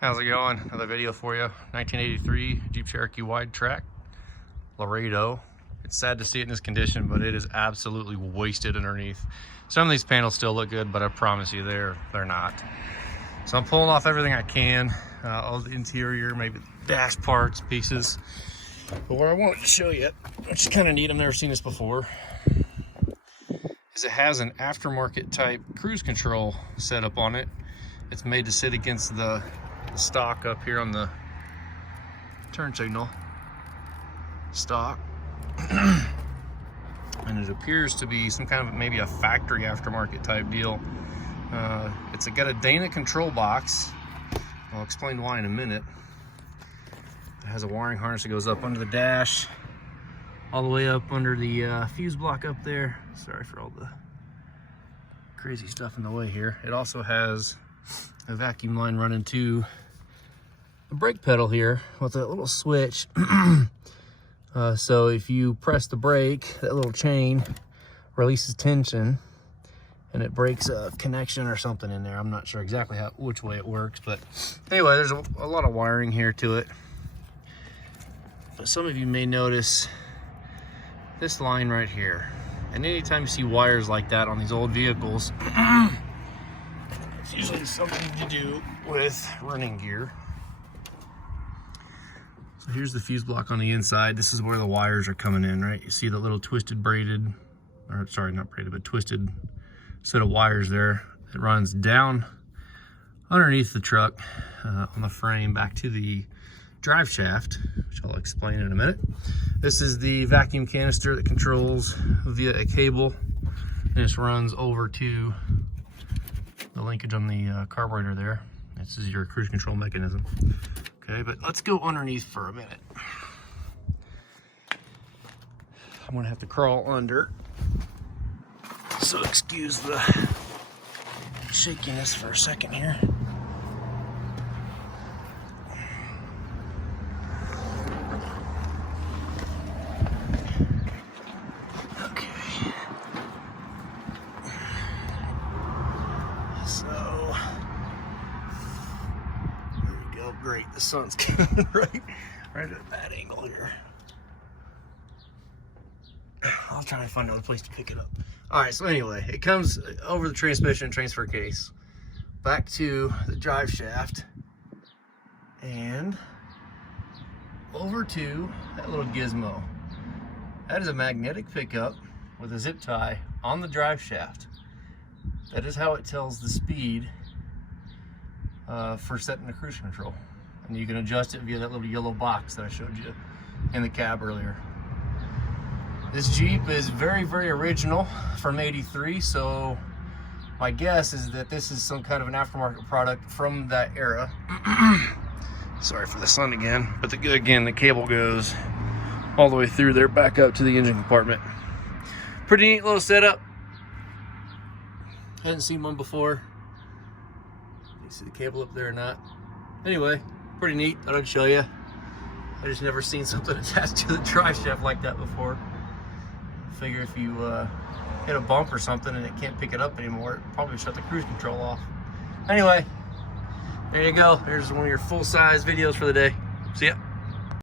How's it going? Another video for you. 1983 Jeep Cherokee wide track, Laredo. It's sad to see it in this condition, but it is absolutely wasted underneath. Some of these panels still look good, but I promise you they're not. So I'm pulling off everything I can, all the interior, maybe dash parts, pieces. But what I wanted to show you, which is kind of neat, I've never seen this before, is it has an aftermarket type cruise control setup on it. It's made to sit against the stock up here on the turn signal stock. And it appears to be some kind of maybe a factory aftermarket type deal. It's got a Dana control box. I'll explain why in a minute. It has a wiring harness that goes up under the dash, all the way up under the fuse block up there. Sorry for all the crazy stuff in the way here. It also has a vacuum line running to the brake pedal here with a little switch. So if you press the brake, that little chain releases tension and it breaks a connection or something in there. I'm not sure exactly which way it works, but anyway, there's a lot of wiring here to it. But some of you may notice this line right here. And anytime you see wires like that on these old vehicles, it's usually something to do with running gear. So here's the fuse block on the inside. This is where the wires are coming in, right? You see the little twisted braided, or sorry, not braided, but twisted set of wires there. It runs down underneath the truck on the frame back to the drive shaft, which I'll explain in a minute. This is the vacuum canister that controls via a cable, and this runs over to the linkage on the carburetor there. This is your cruise control mechanism. Okay, but let's go underneath for a minute. I'm gonna have to crawl under, so excuse the shakiness for a second here. Great, the sun's coming right at a bad angle here. I'll try and find another place to pick it up. All right, so anyway, it comes over the transmission transfer case, back to the drive shaft, and over to that little gizmo. That is a magnetic pickup with a zip tie on the drive shaft. That is how it tells the speed for setting the cruise control. And you can adjust it via that little yellow box that I showed you in the cab earlier. This Jeep is very, very original from '83, so my guess is that this is some kind of an aftermarket product from that era. Sorry for the sun again, but again, the cable goes all the way through there, back up to the engine compartment. Pretty neat little setup. Hadn't seen one before. You see the cable up there or not? Anyway, pretty neat. Thought I'd show you. I just never seen something attached to the drive shaft like that before. I figure if you hit a bump or something and it can't pick it up anymore, it probably shut the cruise control off. Anyway, there you go. There's one of your full-size videos for the day. See ya.